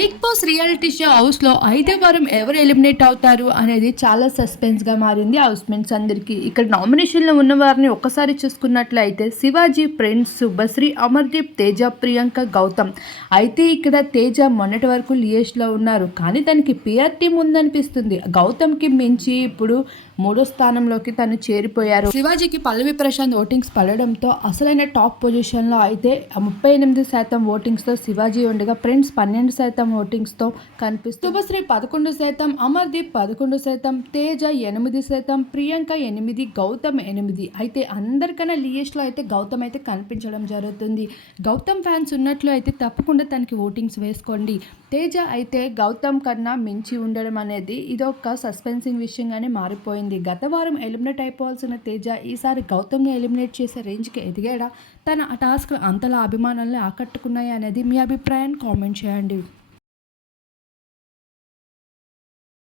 Big boss reality show హౌస్‌లో ఐదో వారం ఎవరు ఎలిమినేట్ అవుతారు అనేది చాలా సస్పెన్స్‌గా మారింది హౌస్‌మేట్స్ అందరికీ. ఇక్కడ నామినేషన్‌లో ఉన్న వారిని ఒక్కసారి చూసుకున్నట్లయితే శివాజీ, ప్రిన్స్, శుభశ్రీ, అమర్దీప్, తేజ, ప్రియాంక, గౌతమ్. అయితే ఇక్కడ తేజ మొన్నటి వరకు లియేష్‌లో ఉన్నారు. కానీ తనకి పీఆర్ టీమ్ ఉందనిపిస్తుంది. గౌతమ్‌కి మించి ఇప్పుడు మూడో స్థానంలోకి తను చేరిపోయారు. శివాజీకి పల్లవి ప్రశాంత్ ఓటింగ్స్ పడడంతో అసలైన టాప్ పొజిషన్‌లో అయితే 38% ఓటింగ్స్‌తో శివాజీ ఉండగా ప్రిన్స్ 12% ఓటింగ్స్‌తో కనిపిస్తుంది. శుభశ్రీ 11%, అమర్దీప్ 11%, తేజ 8%, ప్రియాంక 8, గౌతమ్ 8. అయితే అందరికన్నా లియేష్‌లో అయితే గౌతమ్ అయితే కనిపించడం జరుగుతుంది. గౌతమ్ ఫ్యాన్స్ ఉన్నట్లు అయితే తప్పకుండా తనకి ఓటింగ్స్ వేసుకోండి. తేజ అయితే గౌతమ్ కన్నా మించి ఉండడం అనేది ఇదొక సస్పెన్సింగ్ విషయంగానే మారిపోయింది. గత వారం ఎలిమినేట్ అయిపోవాల్సిన తేజ ఈసారి గౌతమ్ని ఎలిమినేట్ చేసే రేంజ్కి ఎదిగాడా? తన ఆ టాస్క్ అంతలా అభిమానుల్ని ఆకట్టుకున్నాయి అనేది మీ అభిప్రాయాన్ని కామెంట్ చేయండి.